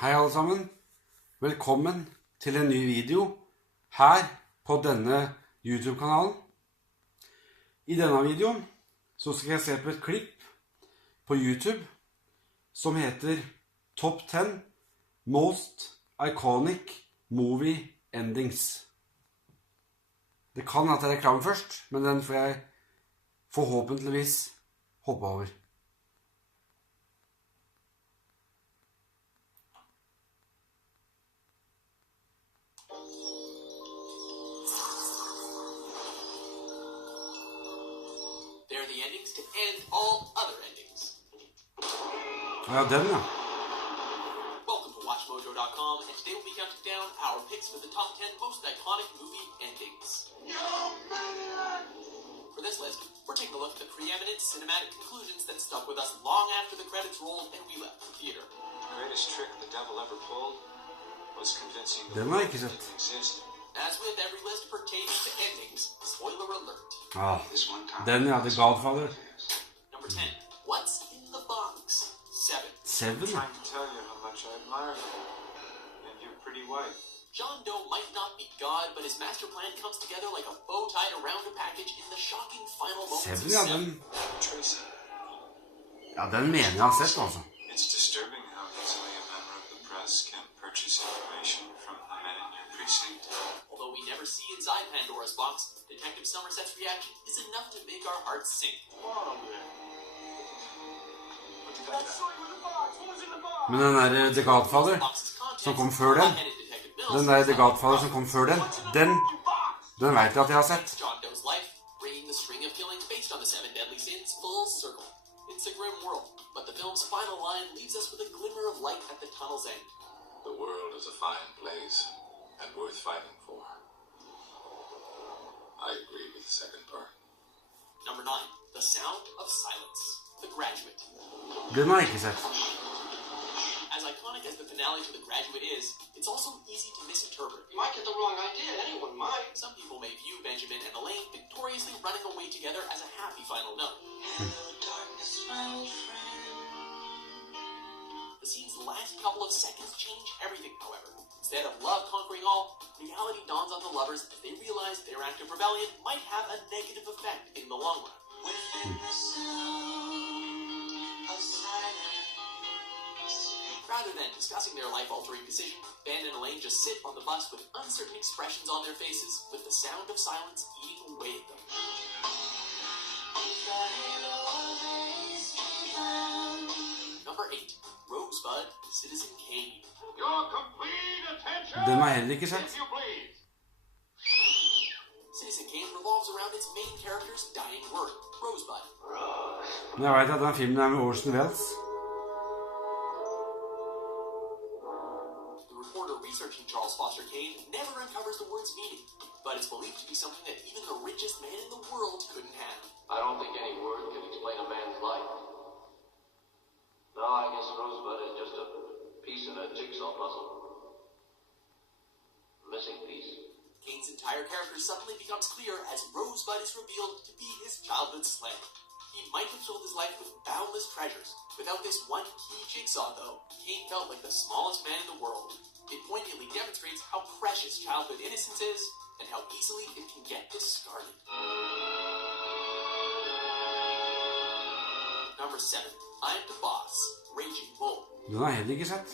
Hei alle sammen, velkommen til en ny video her på denne YouTube-kanalen. I denne videoen så skal jeg se på et klipp på YouTube som heter Top 10 Most Iconic Movie Endings. Det kan at det er reklame først, men den får jeg forhåpentligvis hoppe over. They're the endings to end all other endings. Ja, den ja. Welcome to WatchMojo.com, and today we'll be counting down our picks for the top 10 most iconic movie endings. For this list, we're taking a look at the preeminent cinematic conclusions that stuck with us long after the credits rolled and we left the theater. The greatest trick the devil ever pulled was convincing the Den har jeg ikke sett. didn't exist. As with every list pertaining to endings, spoiler alert. Ah, This one time. den ja, The Godfather. Number 10, What's in the Box? 7. Seven? I'm trying to tell you how much I admire you. And you're pretty white. John Doe might not be God, but his master plan comes together like a bow tied around a package in the shocking final moments Seven, of ja, 7. den. Tracy, Ja, den mener jeg har sett, altså. it's disturbing how easily a member of the press can purchase information from the men in your precinct. Although we never see inside Pandora's box, Detective Somerset's reaction is enough to make our hearts sink. Men den der The Godfather, som kom før den, den vet jeg at jeg har sett. John Doe's life, bringing the string of killings based on the 7 deadly sins full circle. It's a grim world, but the film's final line leaves us with a glimmer of light at the tunnel's end. The world is a fine place and worth fighting for. I agree with the second part. Number 9, The Sound of Silence. The Graduate. Den har jeg ikke sett. As iconic as the finale to The Graduate is, it's also easy to misinterpret. You might get the wrong idea. Anyone might. Some people may view Benjamin and Elaine victoriously running away together as a happy final note. The scene's last couple of seconds change everything, however. Instead of love conquering all, reality dawns on the lovers as they realize their act of rebellion might have a negative effect in the long run. Rather than discussing their life-altering decision, Ben and Elaine just sit on the bus with uncertain expressions on their faces, with the sound of silence eating away at them. Number 8, Rosebud, Citizen Kane. Your complete attention, Den har jeg heller ikke sett. if you please. Citizen Kane revolves around its main character's dying word, Rosebud. Men jeg vet at den filmen er med Orson Welles. The reporter researching Charles Foster Kane never uncovers the word's meaning, but it's believed to be something that even the richest man in the world couldn't have. I don't think any word can explain a man's life. No, I guess Rosebud is just a piece in a jigsaw puzzle. Missing piece. Kane's entire character suddenly becomes clear as Rosebud is revealed to be his childhood slave. He might have filled his life with boundless treasures. Without this one key jigsaw, though, Kane felt like the smallest man in the world. It poignantly demonstrates how precious childhood innocence is and how easily it can get discarded. Number 7, I'm the Boss, Raging Bull. Den har jeg heller ikke sett.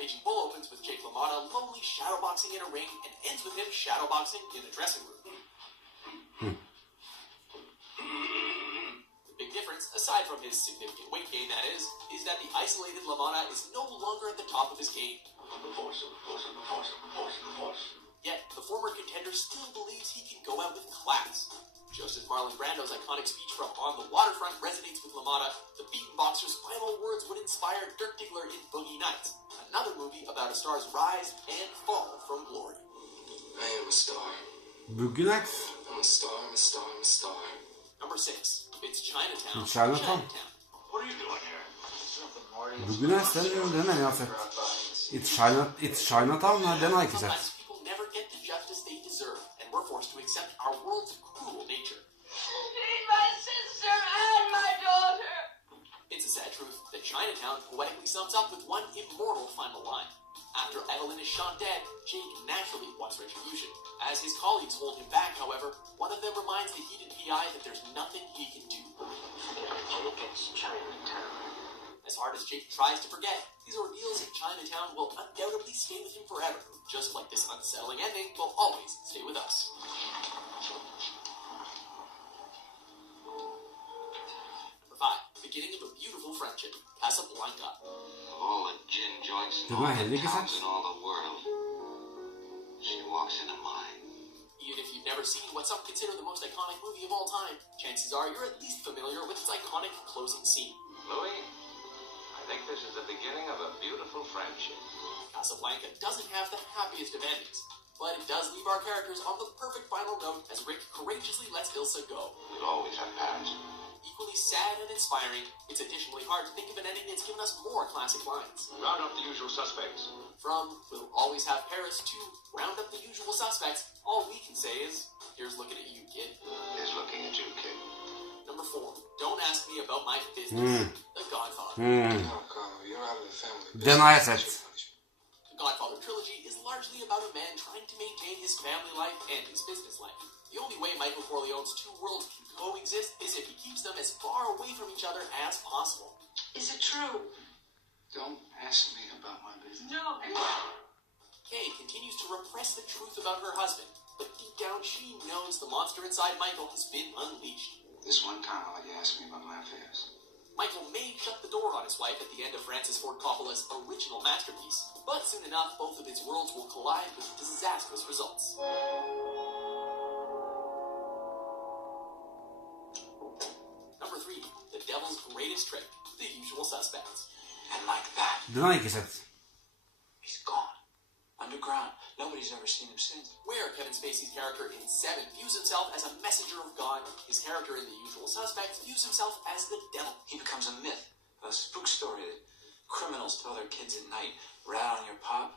Raging Bull opens with Jake LaMotta lonely shadowboxing in a ring and ends with him shadowboxing in a dressing room. The big difference, aside from his significant weight gain that is that the isolated LaMotta is no longer at the top of his game. Yet, the former contender still believes he can go out with class. Just as Marlon Brando's iconic speech from On the Waterfront resonates with LaMotta, the beaten boxer's final words would inspire Dirk Diggler in Boogie Nights, another movie about a star's rise and fall from glory. I am a star. Boogie Nights. I'm a star, I'm a star, I'm a star. Number 6, it's Chinatown. It's Chinatown. What are you doing here? Boogie Nights, den mener jeg har sett. It's Chinatown, nei, den har jeg ikke sett. Sometimes people never get the justice they deserve, and we're forced to accept our world's cruel nature. Need my sister and my daughter. It's a sad truth Chinatown poetically sums up with one immortal final line. After Evelyn is shot dead, Jake naturally wants retribution. As his colleagues hold him back, however, one of them reminds the heated PI that there's nothing he can do. Jake, it's Chinatown. As hard as Jake tries to forget, his ordeals in Chinatown will undoubtedly stay with him forever, just like this unsettling ending will always stay with us. Number 5. Beginning of a beautiful friendship, Casablanca. Of all the gin joints and Det all var heller the ikke towns sant. in all the world, she walks into mine. Even if you've never seen what some consider the most iconic movie of all time, chances are you're at least familiar with its iconic closing scene. Louis, I think this is the beginning of a beautiful friendship. Casablanca doesn't have the happiest of endings, but it does leave our characters on the perfect final note as Rick courageously lets Ilsa go. We'll always have Paris. Equally sad and inspiring, it's additionally hard to think of an ending that's given us more classic lines. Round up the usual suspects. From We'll Always Have Paris to Round Up the Usual Suspects, all we can say is, here's looking at you, kid. He's looking at you, kid. Number 4, Don't Ask Me About My Business. The Godfather. No, Carlo, you're out of the family. Den har jeg sett. The Godfather trilogy is largely about a man trying to maintain his family life and his business life. The only way Michael Corleone's two worlds can coexist is if he keeps them as far away from each other as possible. Is it true? Don't ask me about my business. No. Kay continues to repress the truth about her husband, but deep down she knows the monster inside Michael has been unleashed. This one time I'll let you ask me about my affairs. Michael may shut the door on his wife at the end of Francis Ford Coppola's original masterpiece, but soon enough both of his worlds will collide with disastrous results. Number 3, The Devil's Greatest Trick, The Usual Suspects. And like that, Den har jeg ikke sett. he's gone. Underground. Nobody's ever seen him since. Where Kevin Spacey's character in Seven views himself as a messenger of God, his character in The Usual Suspects views himself as the devil. He becomes a myth, a spook story that criminals tell their kids at night. Rat on your pop,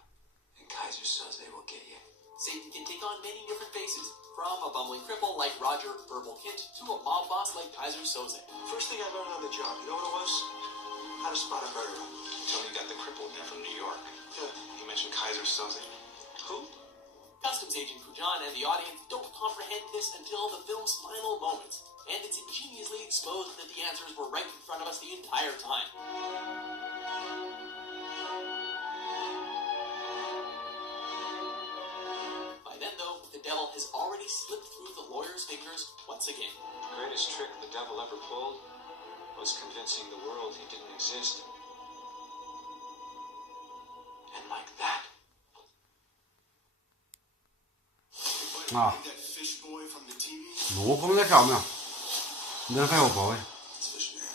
and Kaiser Soze will get you. Satan can take on many different faces, from a bumbling cripple like Roger Verbal Kint to a mob boss like Kaiser Soze. First thing I learned on the job, you know what it was? How to spot a murderer. Tony got the cripple there from New York. Yeah. He mentioned Kaiser Soze. Who? Customs Agent Kujan and the audience don't comprehend this until the film's final moments, and it's ingeniously exposed that the answers were right in front of us the entire time. By then, though, the devil has already slipped through the lawyer's fingers once again. The greatest trick the devil ever pulled was convincing the world he didn't exist. And like that, Ah, That fish boy from the TV? nå kommer reklame, ja. Den får jeg hoppe over. It's fish man.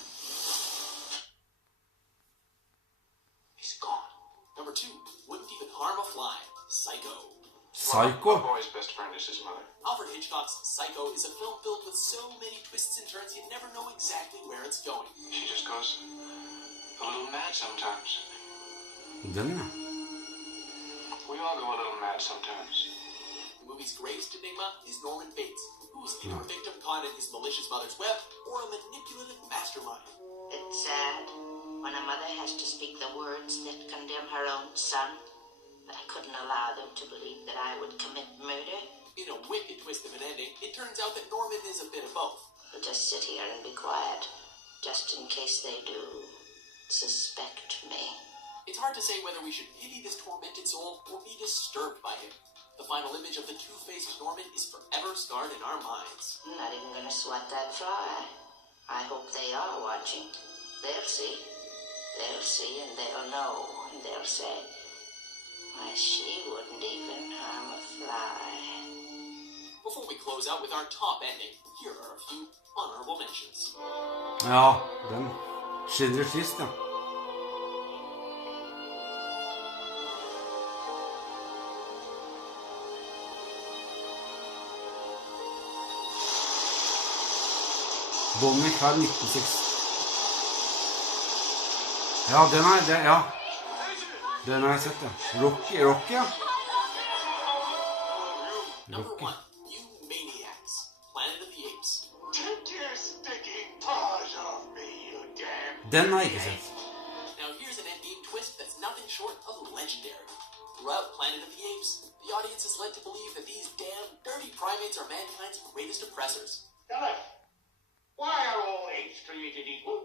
he's gone. Number 2, Wouldn't Even Harm a Fly, Psycho. Psycho. A boy's best friend is his mother. Alfred Hitchcock's Psycho is a film filled with so many twists and turns you never know exactly where it's going. She just goes a little mad sometimes. Den, ja. We all go a little mad sometimes. The movie's greatest enigma is Norman Bates, who's either a victim caught in his malicious mother's web or a manipulative mastermind. It's sad when a mother has to speak the words that condemn her own son, but I couldn't allow them to believe that I would commit murder. In a wicked twist of an ending, it turns out that Norman is a bit of both. I'll just sit here and be quiet, just in case they do suspect me. It's hard to say whether we should pity this tormented soul or be disturbed by him. The final image of the two-faced Norman is forever scarred in our minds. I'm not even gonna swat that fly. I hope they are watching. They'll see. They'll see and they'll know, and they'll say, why, she wouldn't even harm a fly. Before we close out with our top ending, here are a few honorable mentions. Ja, den. Schindlers List, ja. Bonnie Clyde 1906. Ja, den har jeg sett, ja. Rocky, ja. Number Rocky. 1, You Maniacs, Planet of the Apes. Take your sticking paws off me, you damn... Den har jeg ikke sett. short of legendary. Throughout Planet of the Apes, the audience is led to believe that these damn dirty primates are mankind's greatest oppressors. Tell us, why are all apes created equal?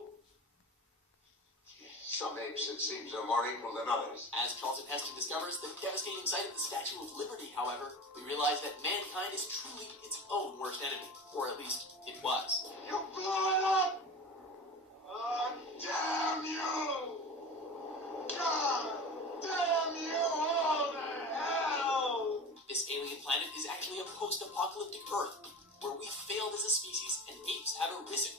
Some apes, it seems, are more equal than others. As Charlton Heston discovers the devastating sight of the Statue of Liberty, however, we realize that mankind is truly its own worst enemy. Or at least, it was. You blew it up! Oh, damn you! God damn you all to hell! This alien planet is actually a post-apocalyptic Earth, where we failed as a species and apes have arisen.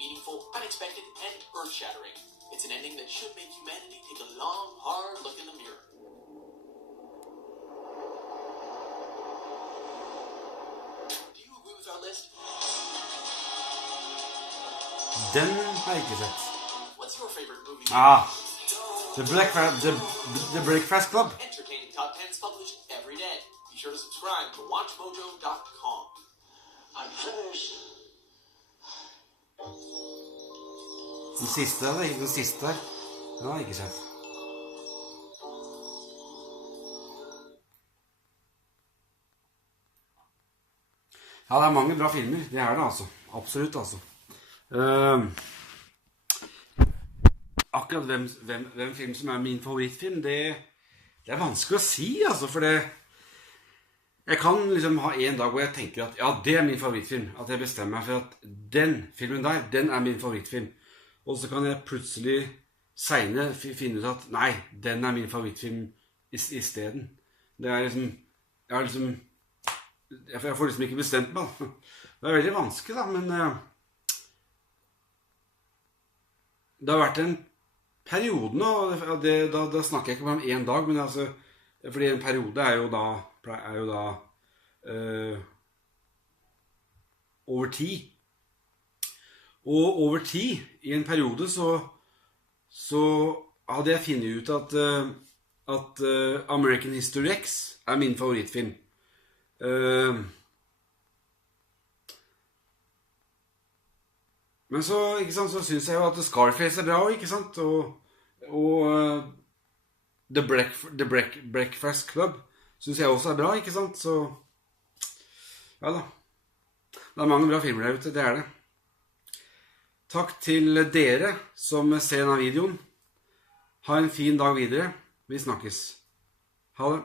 Meaningful, unexpected, and earth-shattering. It's an ending that should make humanity take a long, hard look in the mirror. Do you agree with our list? Den har jeg ikke sett. What's your favorite movie? The Breakfast Club. Entertaining top 10s published every day. Be sure to subscribe to WatchMojo.com. I'm finished. Den siste, eller ikke den siste? Den har jeg ikke sett. Ja, det er mange bra filmer. Det er det, altså. Absolutt, altså. Akkurat hvem film som er min favorittfilm, det er vanskelig å si, altså, for det... Jeg kan liksom ha en dag hvor jeg tenker at, ja, det er min favorittfilm. At jeg bestemmer meg for at den filmen der, den er min favorittfilm. Og så kan jeg plutselig senere finne ut at, nei, den er min favorittfilm i stedet. Det er liksom, jeg får liksom ikke bestemt meg. Det er veldig vanskelig da, men det har vært en periode nå, da snakker jeg ikke bare om en dag, men altså, fordi en periode er jo da over tid. Og over tid, i en periode, så hadde jeg funnet ut at American History X er min favorittfilm. Men så, ikke sant, så synes jeg jo at Scarface er bra, ikke sant? Og The Breakfast Club synes jeg også er bra, ikke sant? Så, ja da. Det er mange bra filmer der ute, det er det. Takk til dere som ser denne videoen. Ha en fin dag videre. Vi snakkes. Ha det.